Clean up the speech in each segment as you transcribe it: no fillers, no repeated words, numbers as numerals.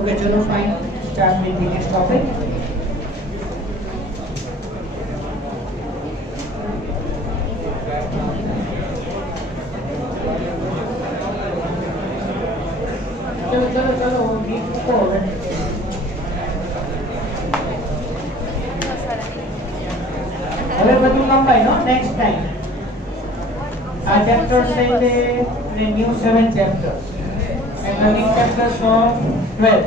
Okay, chalo fine. Start with the next topic. चलो गीत को હવે બધું કમ્બાઈન હો નેક્સ્ટ ટાઈમ આ ચેપ્ટર છે તે new 7 chapters and running chapters of 12.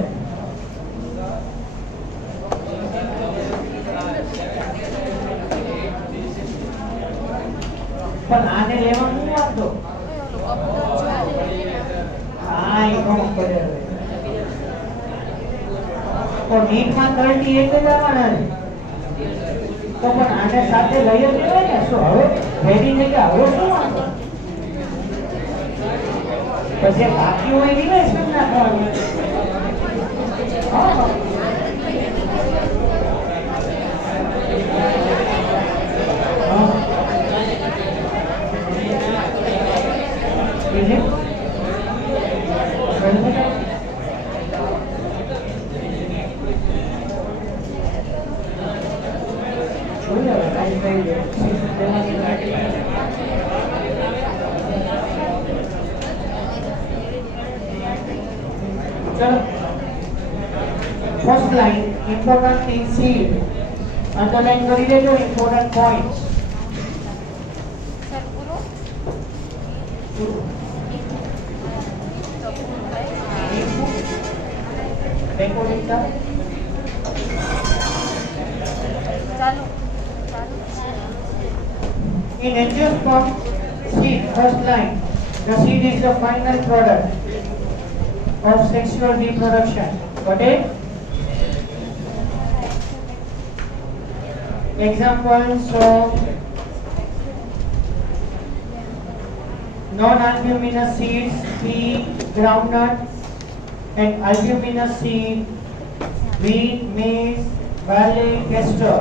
પણ આને લેવાનું ન હતો હા એ કોણ કરે હવે તો નીટમાં 38 જ આવવાના છે તો પણ આને સાથે લઈ જ લેવાય ને શું હવે રેડી થઈ ગયા હવે શું વાંધો પછી બાકી હોય રિવાઇઝ કરી નાખવાનું હા First line, important things seed. Underline કરી દેજો important points. In angiosperm seed, first line, the seed is the final product of sexual reproduction. Got it? Examples of non-albuminous seeds, pea, groundnut, and albuminous seed, wheat, maize, barley, castor.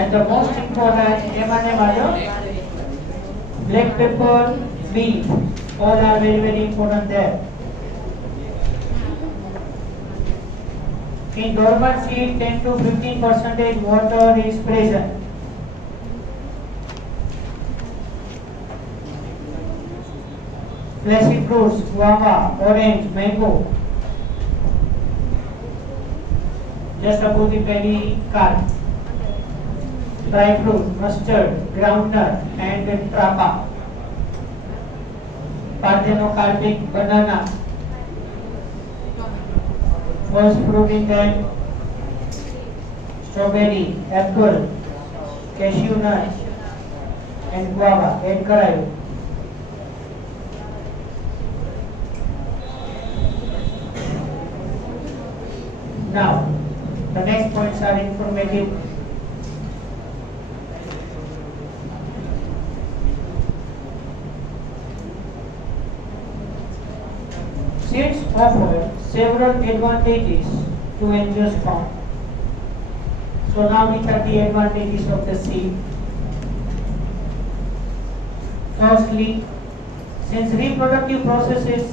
And the most important, black pepper, beef, all are very, very important there. In dormant seed, 10 to 15% water is present. Fleshy fruits, guava, orange, mango. Just above the pericarp. Dry fruit, mustard, groundnut, and trapa. Parthenocarpic banana. First fruit in that strawberry, apple, cashew nut, and guava. Add karayo. Now, the next points are informative. Seeds offer several advantages to angiosperm. So now which are the advantages of the seed? Firstly, since reproductive processes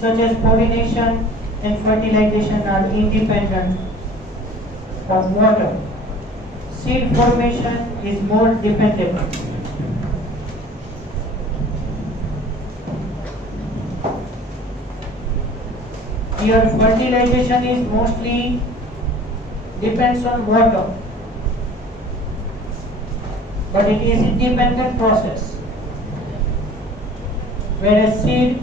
such as pollination and fertilization are independent of water, seed formation is more dependable. Here fertilization is mostly depends on water, but it is independent process. Whereas seed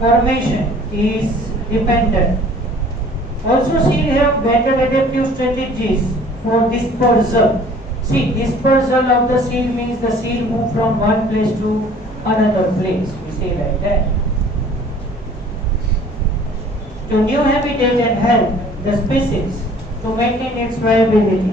formation is dependent. Also seed have better adaptive strategies for dispersal. See, dispersal of the seed means the seed move from one place to another place. We say like that. To new habitat and help the species to maintain its viability.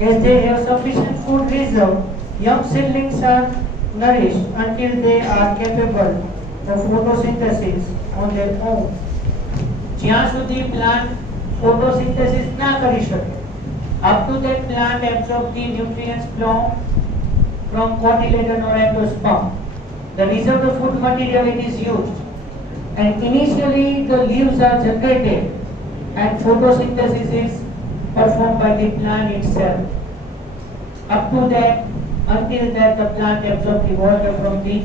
As they have sufficient food reserve, young seedlings are nourished until they are capable of photosynthesis on their own. જ્યાં સુધી plant photosynthesis ના કરી શકે, up to that plant absorb the nutrients from cotyledon or endosperm. The reserved food material it is used. And initially the leaves are generated and photosynthesis is performed by the plant itself. Up to that, until that the plant absorbs the water from the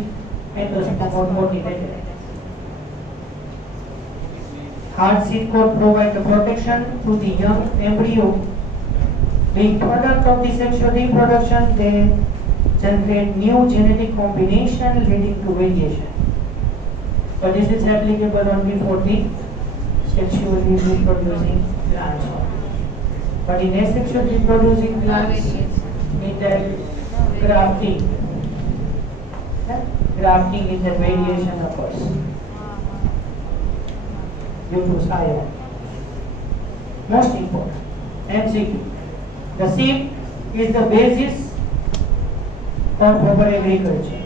endosperm or motivated. Hard seed coat provides the protection to the young embryo. Being product of the sexual reproduction, they generate new genetic combination leading to variation. But this is applicable only for the sexually reproducing plants. But in asexually reproducing plants, it is grafting. Grafting is a variation occurs due to scion. Most important, MCQ. The seed is the basis for proper agriculture.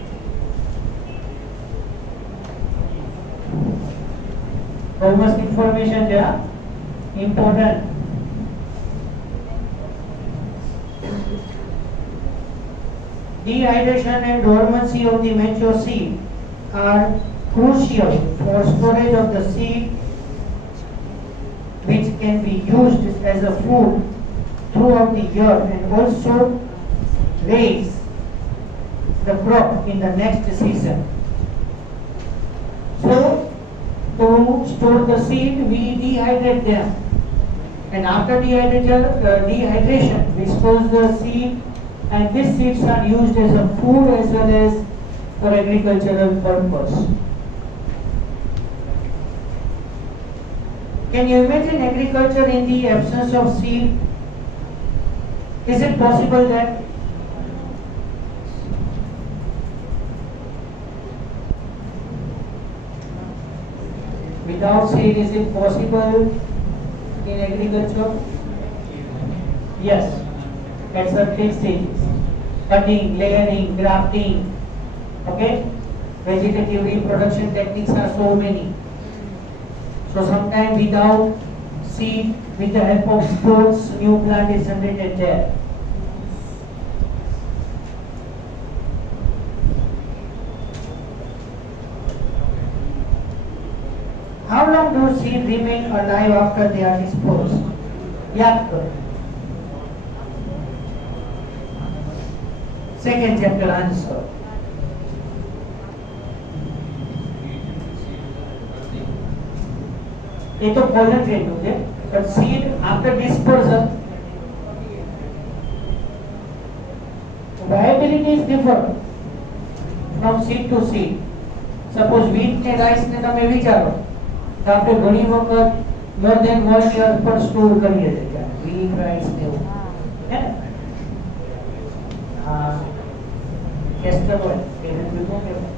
How much information there? Important. Dehydration and dormancy of the mature seed are crucial for storage of the seed, which can be used as a food throughout the year and also raise the crop in the next season. So, to store the seed, we dehydrate them, and after dehydration, we store the seed, and these seeds are used as a food as well as for agricultural purpose. Can you imagine agriculture in the absence of seed? Is it possible that without seed, is it possible in agriculture? Yes, at certain stages. Cutting, layering, grafting, okay? Vegetative reproduction techniques are so many. So sometimes without seed, with the help of spores, new plant is generated there. How long do seeds remain alive after they are disposed? Yeah. Second chapter answer. ये तो pollen rate होते, but seed after dispersal, viability is different from seed to seed. Suppose wheat and rice ने તમે વિચારો, તો આપણે ઘણી વખત more than 1 year પર સ્ટોર કરીએ છીએ, wheat, rice ને એવું, હે ને? હા, કેસ્ટર હોય, એને બીજું કેવું?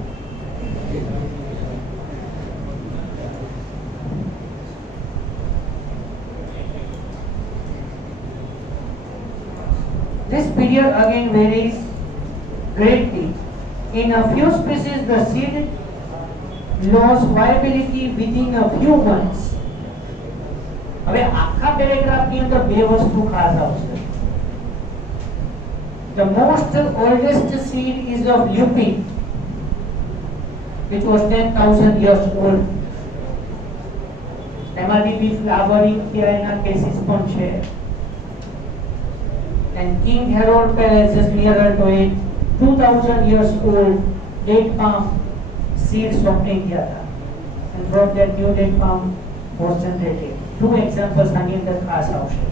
This period again varies greatly. In a few species, the seed lost viability within a few months. હવે આખા પેરેગ્રાફની અંદર બે વસ્તુ ખાસ આવશે. The most oldest seed is of lupin, which was 10,000 years old. MRDB flowering એના cases પણ છે. And King Harold Palace is nearer to it, 2,000 years old date palm seeds from India, and from that new date palm was generated. Two examples આની અંદર ખાસ આવશે.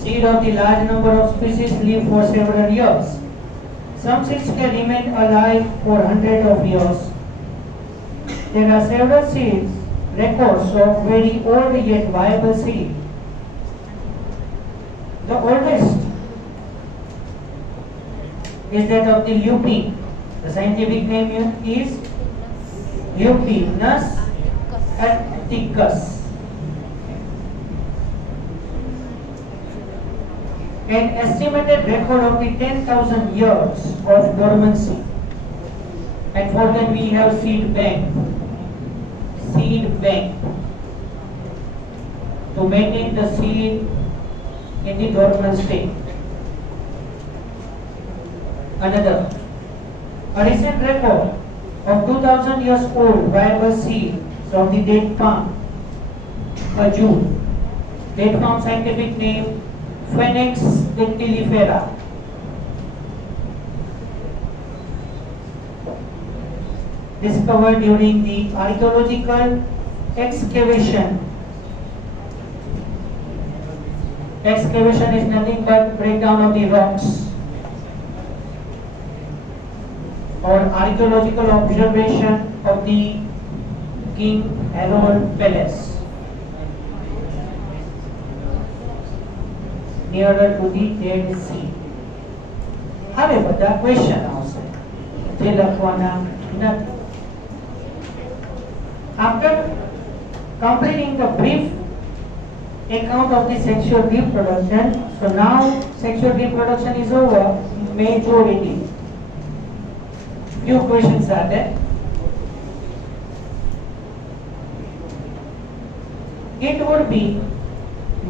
Seed of the large number of species live for several years. Some seeds can remain alive for hundreds of years. There are several seeds records of very old yet viable seed. The oldest is that of the lupin. The scientific name is Lupinus atticus. An estimated record of the 10,000 years of dormancy. And for that we have seed bank. Seed bank to maintain the seed in the dormant state. Another. A recent record of 2000 years old viable seed from the date palm, a Jew. Date palm scientific name Phoenix dictilifera. Discovered during the archaeological excavation. Excavation is nothing but breakdown of the rocks or archaeological observation of the King Harold Palace nearer to the Dead Sea. હવે બધા question આવશે જે લખવાના નથી. After completing the brief account of the sexual reproduction, so now sexual reproduction is over majority. Few questions are there. It would be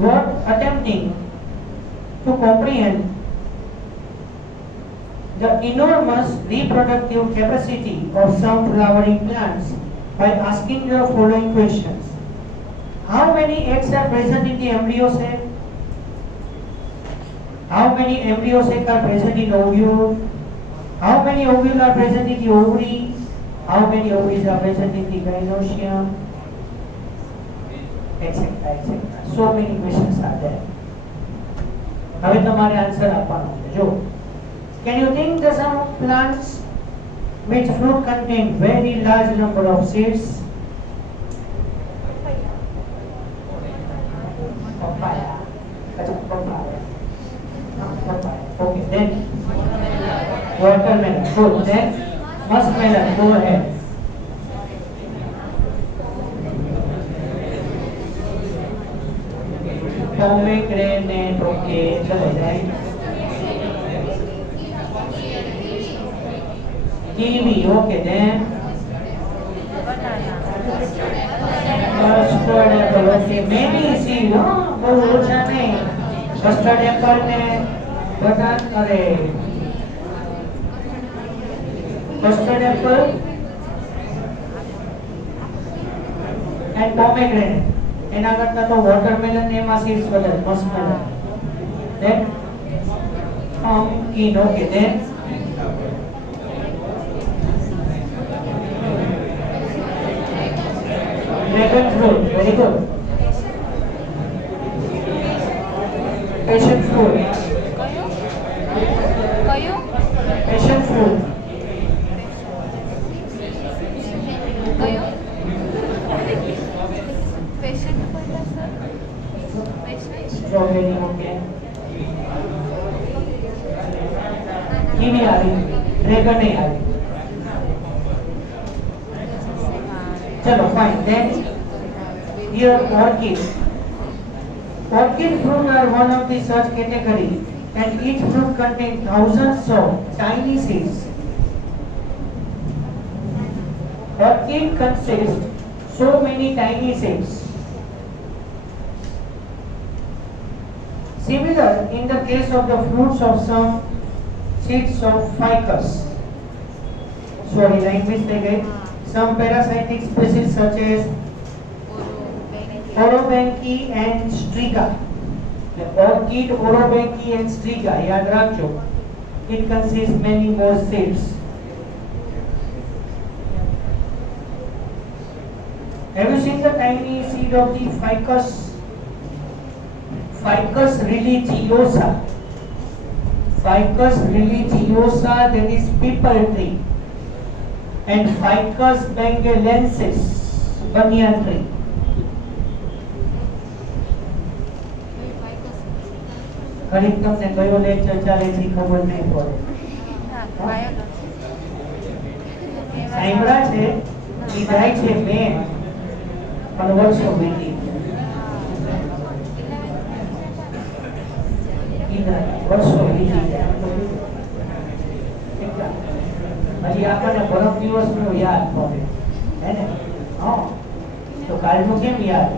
worth attempting to comprehend the enormous reproductive capacity of some flowering plants by asking the following questions. How many eggs are present in the embryo sac? How many embryo sac are present in ovule? How many ovules are present in the ovaries? How many ovaries are present in the gynoecium? Etc. etc. So many questions are there. હવે તમારે answer આપવાનો છે. જો can you think the some plants which fruit contain very large number of seeds? Papaya. Papaya. Okay, then watermelon. Good. Then muskmelon. Go ahead. Pomegranate. Okay, चलो जाए. Kiwi. Okay, then custard apple. Okay, many seed. No, बहुत अच्छा नहीं. Custard apple ने button अरे custard apple and pomegranate. એના કરતા તો watermelon એમાં seeds વધારે. muskmelon. Then pumpkin. Okay, then dragon fruit. Very good. Passion fruit. Passion fruit. Strawberry. Okay. Kiwi आ रही. Dragon नहीं आ रही. चलो fine. Then here orchid. Orchid fruit are one of the such category, and each fruit contains thousands of tiny seeds. Orchid consists so many tiny seeds. Similar in the case of the fruits of some seeds of ficus. Sorry, line mistake. Some parasitic species such as Orobanche and Striga. The orchid, Orobanche and Striga, याद रखो. It consists many more seeds. Have you seen the tiny seed of the ficus? Ficus religiosa. Ficus religiosa, that is people tree. And Ficus bengalensis, banyan tree. ઘડીક તમને કયો lecture ચાલે છે ખબર નહીં પડે. સાંભળા છે ઈ જાય છે મેં પણ વર્ષો વીતી વર્ષો વીતી જાય. હજી આપણને બરફ દિવસનું યાદ પડે હે ને. હા તો કાલનું કેમ યાદ?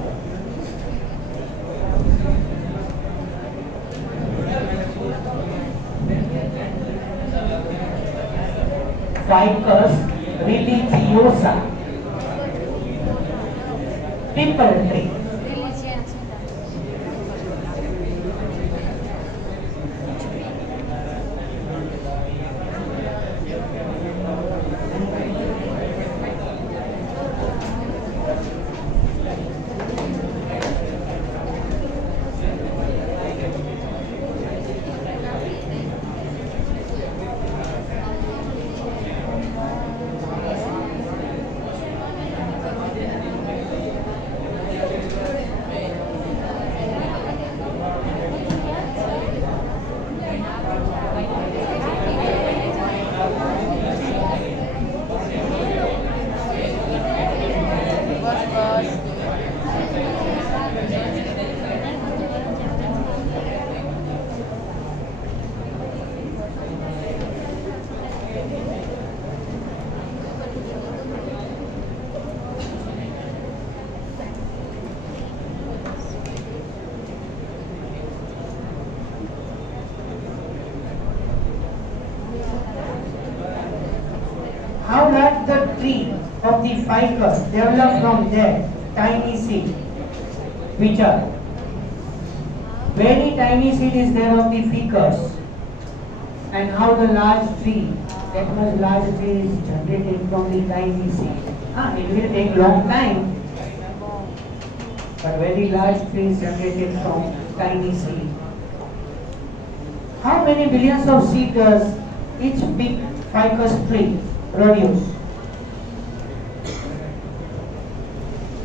Ficus religiosa. Pimple tree. How that the tree of the ficus developed from there tiny seed, which are very tiny seed is there of the ficus, and how the large tree, that much large tree is generated from the tiny seed. It will take long time, but very large tree is generated from tiny seed. How many billions of seed does each big ficus tree produce?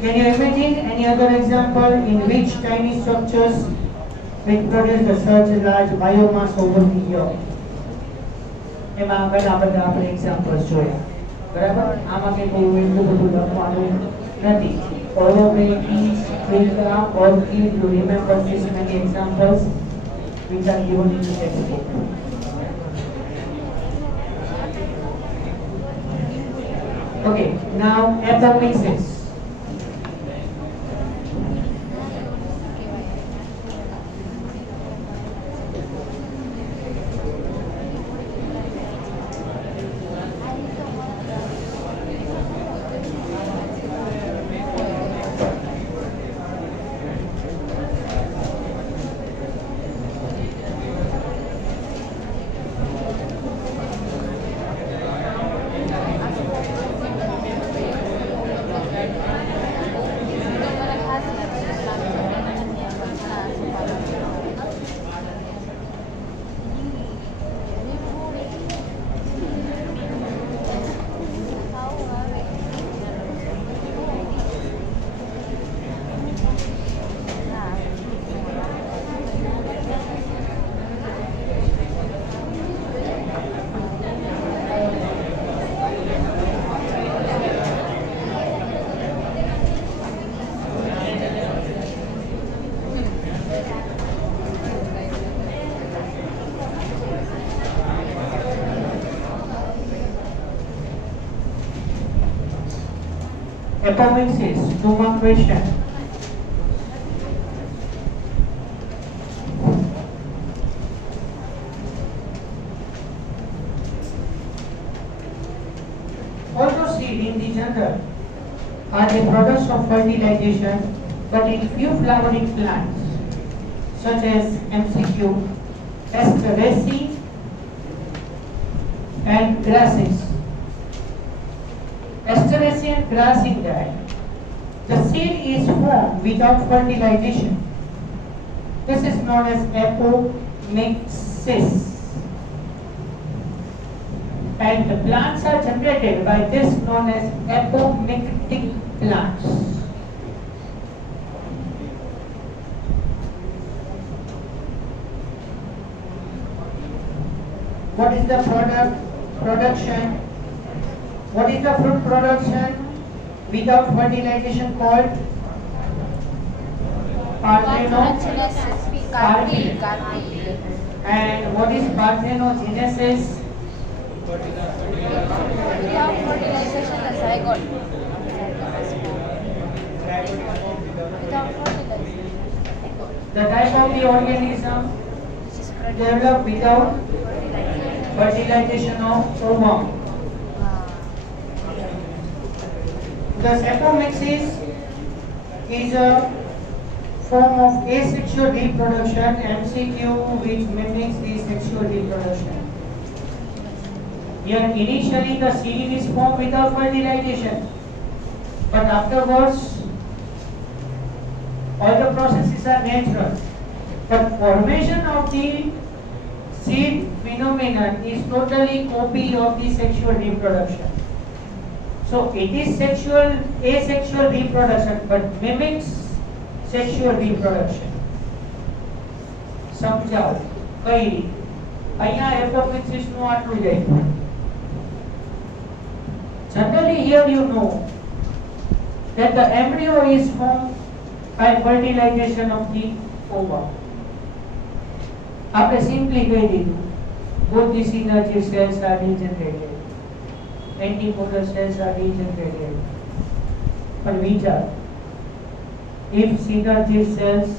Can you imagine any other example in which tiny structures will produce the such large biomass over the year? એમાં ઘણા બધા આપણે examples જોયા, બરાબર? આમાં કે કોઈ એટલું બધું લખવાનું નથી. Follow me each filter orchid to remember this many examples which are given in the textbook. Okay, now apomixis. Apomixis, 2 mark question. Also seed in the general are the products of fertilization, but in few flowering plants such as MCQ, Asteraceae and grasses. Asteraceae and Grassindae, the seed is formed without fertilization. This is known as apomixis. And the plants are generated by this known as apomictic plants. What is the production? What is the fruit production without fertilization called? Parthenogenesis. And what is parthenogenesis? Without fertilization, the zygote. Without fertilization. The type of the organism developed without fertilization of ovum. Thus apomixis is a form of asexual reproduction, MCQ, which mimics the sexual reproduction. Here initially the seed is formed without fertilization, but afterwards all the processes are natural. But formation of the seed phenomenon is totally copy of the sexual reproduction. So it is asexual reproduction, but mimics sexual reproduction. સમજાવો કઈ રીતે? અહીંયા એપોફિસિસ નું આટલું જ આપ્યું. Generally here you know that the embryo is formed by fertilization of the ova. આપણે simply કહી દીધું both the synergy cells are degenerated, antipodal cells are degenerated. પણ વિચાર, if synergy cells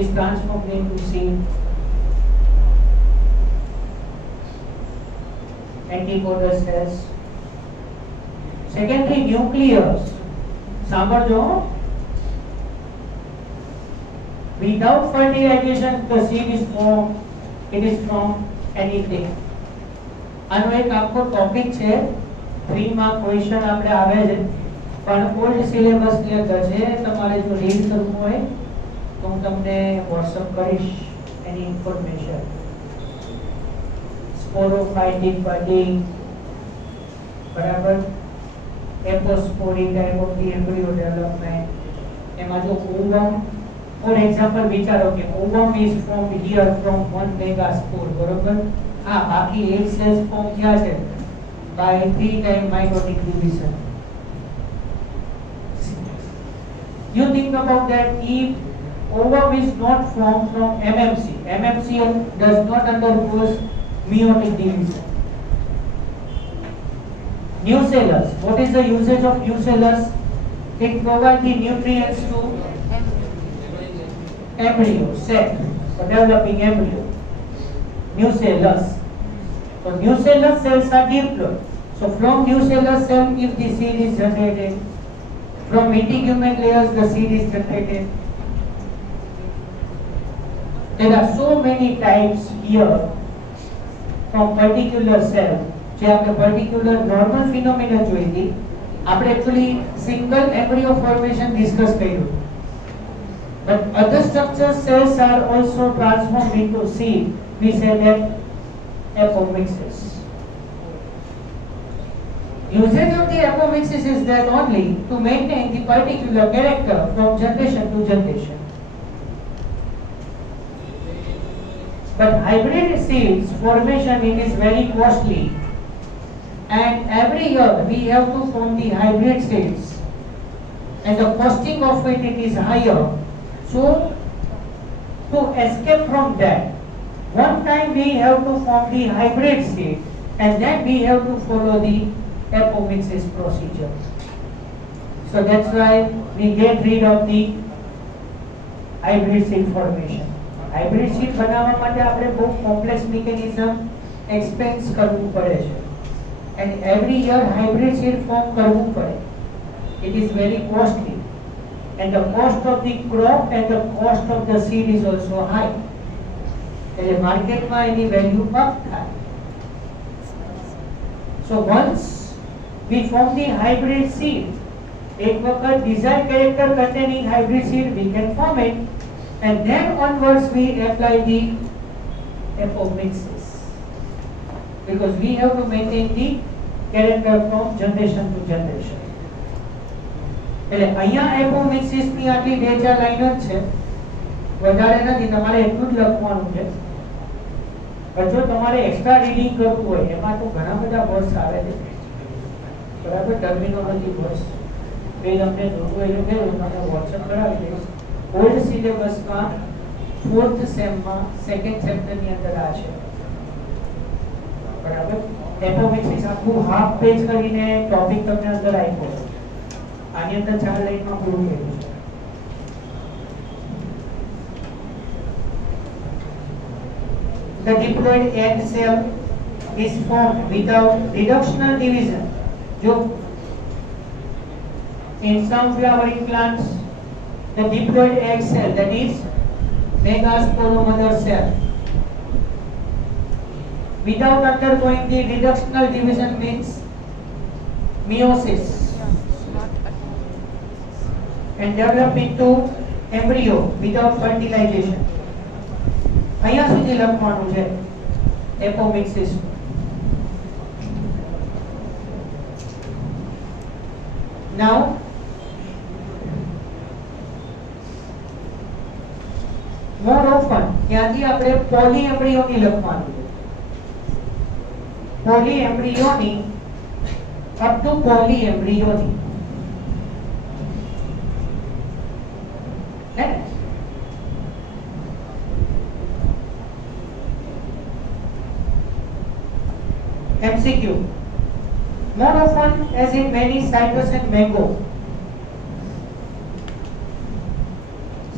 is transformed into seed, antipodal cells, secondary nucleus, સાંભળજો, without fertilization the seed is formed, it is from anything. આનો એક આખો topic છે, free માં question આપણે આવે છે, પણ ઓલ્ડ સિલેબસ ની અંદર છે. તમારે જો રીડ કરવું હોય તો હું તમને WhatsApp કરીશ એની ઇન્ફોર્મેશન. સ્પોરોફાઇટિક બડિંગ, બરાબર, apospory type of the embryo development. એમાં જો ઓવમ, ફોર એક્ઝામ્પલ વિચારો કે ovum is formed here from one megaspore, બરોબર. હા, બાકી 8 સેલ્સ ફોર્મ થયા છે by 3 time mitotic division. You think about that. If ovum is not formed from MMC does not undergo meiotic division. Nucellus, what is the usage of nucellus? It provides the nutrients to embryo, sac, for developing embryo. Nucellus. So nucellus cells are diploid. So from nucellus cell, if the seed is generated, from integument layers the seed is generated. There are so many types here from particular cell. જે આપણે particular normal phenomena જોઈ હતી, આપણે actually single embryo formation discuss કર્યું. But other structure cells are also transformed into seed. We say that apomixis. Usage of the apomixis is that only to maintain the particular character from generation to generation. But hybrid seeds formation, it is very costly, and every year we have to form the hybrid seeds, and the costing of it is higher. So to escape from that, one time we have to form the hybrid seed, and then we have to follow the apomixis procedure. So that's why we get rid of the hybrid seed formation. Hybrid seed બનાવવા માટે આપણે બહુ complex mechanism expense કરવું પડે છે, and every year hybrid seed form કરવું પડે. It is very costly, and the cost of the crop and the cost of the seed is also high. એટલે માર્કેટમાં એની વેલ્યુ અપ થાય. So once we form the hybrid seed, एक वक्त desired character containing hybrid seed we can form it, and then onwards we apply the apomixis, because we have to maintain the character from generation to generation. એટલે અહીંયા apomixis ની આટલી data line જ છે, વધારે નથી. તમારે એટલું જ લખવાનું છે. પણ જો તમારે એક્સ્ટ્રા રીડિંગ કરવું હોય, એમાં તો ઘણા બધા વર્ડ્સ આવે છે, બરાબર, ટર્મિનોલોજી વર્ડ્સ. એ તમને જોવું એટલે કે હું તમને વોટ્સએપ કરાવી દઈશ. ઓલ્ડ સિલેબસમાં 4th સેમમાં 2nd ચેપ્ટરની અંદર આ છે, બરાબર. એપોમિક્સિસ આખું હાફ પેજ કરીને ટોપિક તમને અંદર આપ્યો છે. આની અંદર 4 લાઈનમાં પૂરું કર્યું છે. The diploid egg cell is formed without reductional division. जो In some flowering plants, the diploid egg cell, that is megaspore mother cell, without undergoing the reductional division means meiosis, and develop into embryo without fertilization. અહીંયા સુધી લખવાનું છે એપોમિક્સિસ. Now more often ત્યાંથી આપણે પોલીએમ્બ્રિયોની લખવાનું છે. પોલીએમ્બ્રિયોની up to પોલીએમ્બ્રિયોની. MCQ. More often, as in many citrus and mango,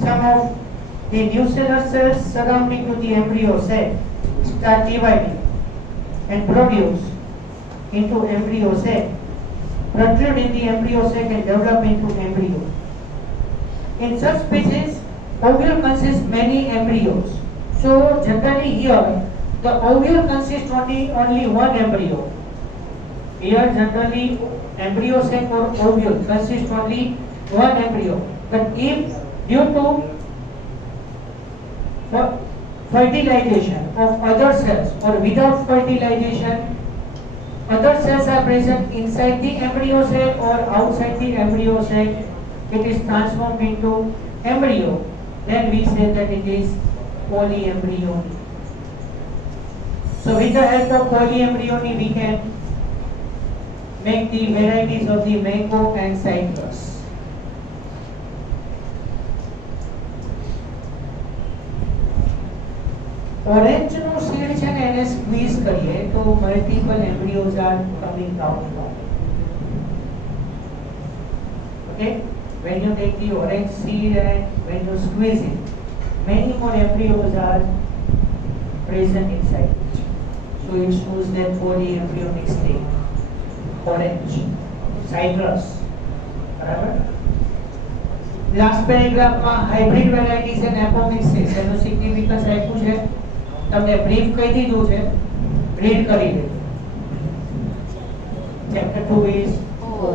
some of the nuclear cells surrounding to the embryo sac start dividing and produce into embryo sac, protrude in the embryo sac and develop into embryo. In such species, ovule consists many embryos. So generally here, the ovule consists only one embryo. Here generally embryo sac or ovule consists only one embryo. But if due to fertilization of other cells or without fertilization, other cells are present inside the embryo sac or outside the embryo sac, it is transformed into embryo. Then we say that it is polyembryony. So with the help of polyembryony, we can make the varieties of the mango and citrus. Orange no seed છે ને એને squeeze કરીએ તો multiple embryos are coming out. Okay, when you take the orange seed and when you squeeze it, many more embryos are present inside. So it shows that polyembryonic state. Orange, citrus, બરાબર. Last પેરેગ્રાફમાં hybrid varieties and એપોમિક્સિસ એનું significance આપ્યું છે. તમને brief કહી દીધું છે, read કરી લે. Chapter 2 is over.